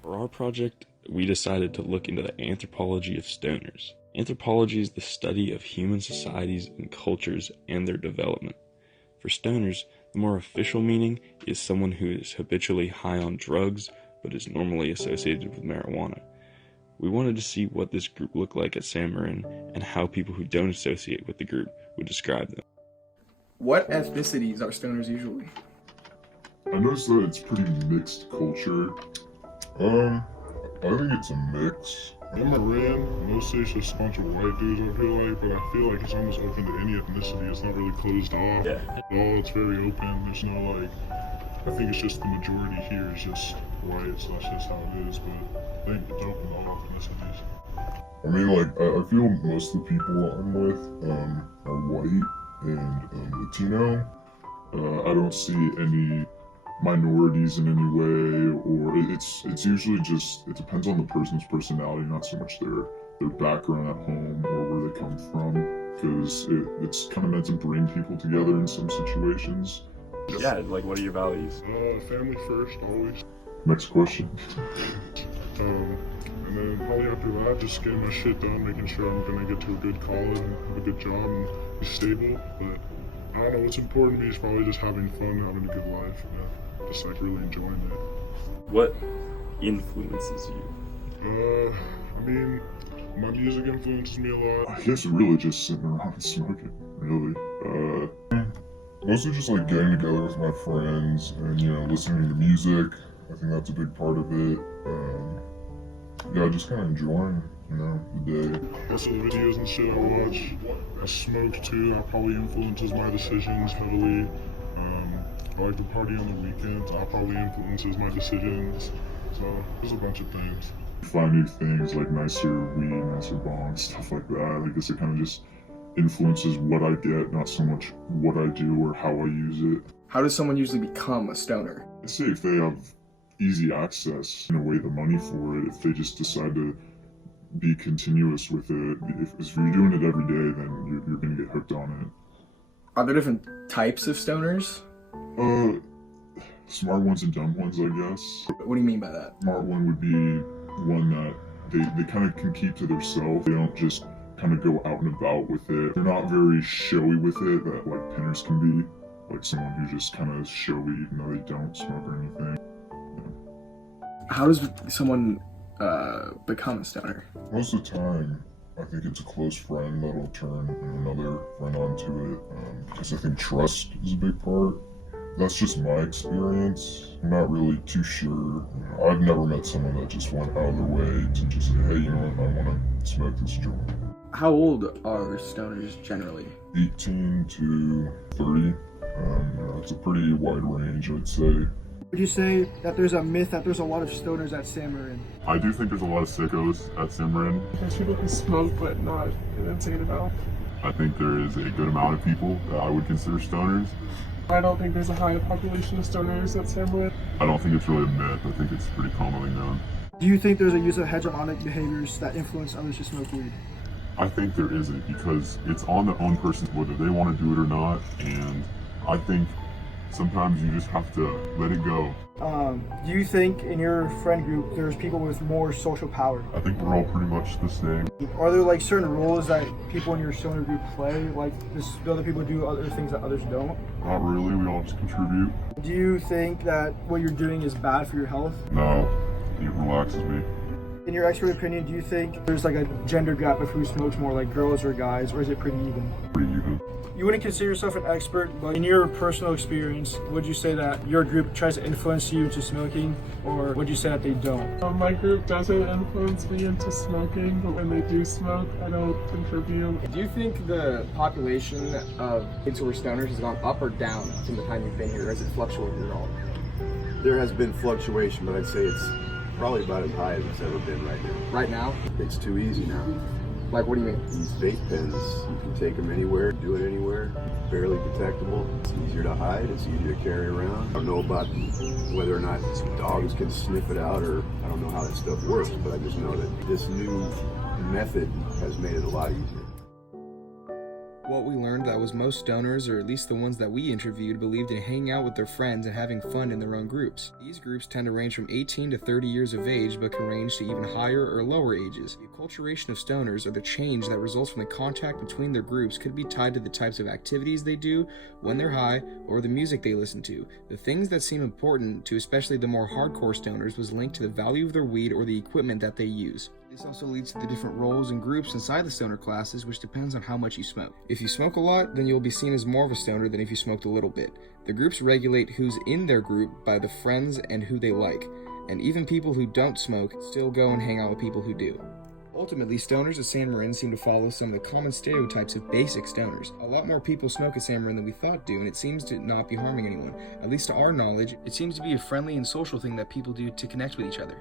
For our project, we decided to look into the anthropology of stoners. Anthropology is the study of human societies and cultures and their development. For stoners, the more official meaning is someone who is habitually high on drugs but is normally associated with marijuana. We wanted to see what this group looked like at San Marin and how people who don't associate with the group would describe them. What ethnicities are stoners usually? I noticed that it's pretty mixed culture. I think it's a mix. In Marin, mostly it's just a bunch of white dudes, I feel like, but I feel like it's almost open to any ethnicity. It's not really closed off. Yeah. At all, it's very open. There's no like, I think it's just the majority here is just white, so that's just how it is, but I think it's open to all ethnicities. I mean, like, I feel most of the people I'm with are white and Latino. I don't see any minorities in any way, or it's usually just, it depends on the person's personality, not so much their background at home or where they come from, because it's kind of meant to bring people together in some situations. Yeah, like what are your values? Family first, always. Next question. And then probably after that, just getting my shit done, making sure I'm gonna get to a good college and have a good job and be stable. But I don't know, what's important to me is probably just having fun, having a good life, just like really enjoying it. What influences you? I mean, my music influences me a lot. I guess really just sitting around and smoking, really. Mostly just like getting together with my friends and, listening to music. I think that's a big part of it. Yeah, just kind of enjoying, the day. Also the videos and shit I watch. I smoke too, that probably influences my decisions heavily. I like to party on the weekends, that probably influences my decisions. So there's a bunch of things. Find new things like nicer weed, nicer bongs, stuff like that. I guess it kind of just influences what I get, not so much what I do or how I use it. How does someone usually become a stoner? I'd say if they have easy access, in a way, the money for it, if they just decide to be continuous with it, if you're doing it every day, then you're going to get hooked on it. Are there different types of stoners? Smart ones and dumb ones, I guess. What do you mean by that? Smart one would be one that they kind of can keep to themselves. They don't just kind of go out and about with it. They're not very showy with it, that like pinners can be. Like someone who's just kind of showy even though they don't smoke or anything. How does someone become a stoner? Most of the time, I think it's a close friend that'll turn another friend onto it, because I think trust is a big part. That's just my experience. I'm not really too sure. I've never met someone that just went out of their way to just say, hey, I want to smoke this joint. How old are stoners generally? 18 to 30. It's a pretty wide range, I'd say. Would you say that there's a myth that there's a lot of stoners at San Marin? I do think there's a lot of sickos at San Marin. There's people who smoke but not an insane amount. I think there is a good amount of people that I would consider stoners. I don't think there's a high population of stoners at San Marin. I don't think it's really a myth. I think it's pretty commonly known. Do you think there's a use of hegemonic behaviors that influence others to smoke weed? I think there isn't, because it's on the own person whether they want to do it or not, and I think sometimes you just have to let it go. Do you think in your friend group there's people with more social power? I think we're all pretty much the same. Are there like certain roles that people in your stoner group play? Like does the other people do other things that others don't? Not really, we all just contribute. Do you think that what you're doing is bad for your health? No, it relaxes me. In your expert opinion, do you think there's like a gender gap of who smokes more, like girls or guys, or is it pretty even? Pretty even. You wouldn't consider yourself an expert, but in your personal experience, would you say that your group tries to influence you into smoking, or would you say that they don't? My group doesn't influence me into smoking, but when they do smoke, I don't contribute. Do you think the population of kids who are stoners has gone up or down from the time you've been here, or has it fluctuated at all? There has been fluctuation, but I'd say it's probably about as high as it's ever been right now. Right now? It's too easy now. Like, what do you mean? These vape pens, you can take them anywhere, do it anywhere, barely detectable. It's easier to hide, it's easier to carry around. I don't know about whether or not dogs can sniff it out, or I don't know how that stuff works, but I just know that this new method has made it a lot easier. What we learned that was most stoners, or at least the ones that we interviewed, believed in hanging out with their friends and having fun in their own groups. These groups tend to range from 18 to 30 years of age, but can range to even higher or lower ages. The acculturation of stoners, or the change that results from the contact between their groups, could be tied to the types of activities they do when they're high, or the music they listen to. The things that seem important to especially the more hardcore stoners was linked to the value of their weed or the equipment that they use. This also leads to the different roles and groups inside the stoner classes, which depends on how much you smoke. If you smoke a lot, then you'll be seen as more of a stoner than if you smoked a little bit. The groups regulate who's in their group by the friends and who they like, and even people who don't smoke still go and hang out with people who do. Ultimately, stoners at San Marin seem to follow some of the common stereotypes of basic stoners. A lot more people smoke at San Marin than we thought do, and it seems to not be harming anyone. At least to our knowledge, it seems to be a friendly and social thing that people do to connect with each other.